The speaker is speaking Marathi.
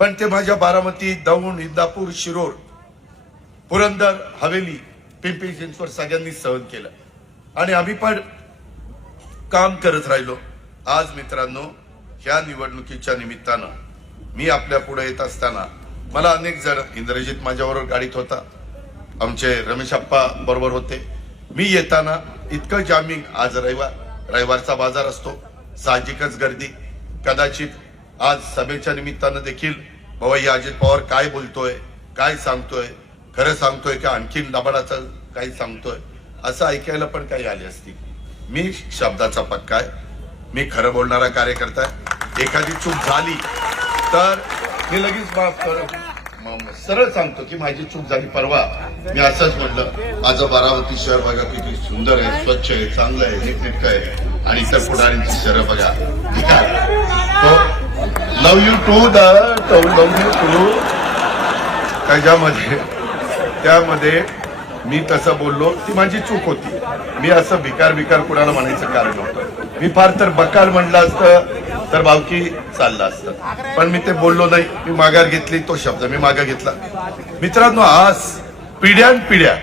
पण ते माझ्या बारामती दौंड इंदापूर शिरोर पुरंदर हवेली पिंपरी चिंचवड सगळ्यांनी सहन केलं. आणि आम्ही पण काम करत राहिलो. आज मित्रांनो ह्या निवडणुकीच्या निमित्तानं मी आपल्या पुढे येत असताना मला अनेक जण इंद्रजित माझ्याबरोबर गाडीत होता आमचे रमेश अप्पा बरोबर होते. मी येताना इतकं जामिंग आज रविवार रविवारचा बाजार असतो. साहजिकच गर्दी. कदाचित आज सभेच्या निमित्तानं देखील बाबा या अजित पवार काय बोलतोय काय सांगतोय खरं सांगतोय का आणखीन लबाडाचं काही सांगतोय असं ऐकायला पण काही आले असतील मी शब्दाचा पक्का आहे. मी खरं बोलणारा कार्यकर्ता आहे. एखादी चूक झाली तर मी लगेच माफ कर. सरळ सांगतो की माझी चूक झाली परवा मी असंच म्हटलं माझं बारामती शहर बघा किती सुंदर आहे स्वच्छ आहे चांगलं आहे नीटनेटकं आहे आणि इतर पुढाऱ्यांची शहर बघा. ठीक आहे love you to the love you too त्याच्यामध्ये त्यामध्ये मी तसं बोललो ती माझी चूक होती. मी असं भिकार भिकार कुणाला म्हणायचं कारण नव्हतं. मी फार तर बकाल म्हणलं असतं तर भावकी चाललं असतं. पण मी ते बोललो नाही. मी माघार घेतली तो शब्द मी मागा घेतला. मित्रांनो आज पिढ्यान पिढ्या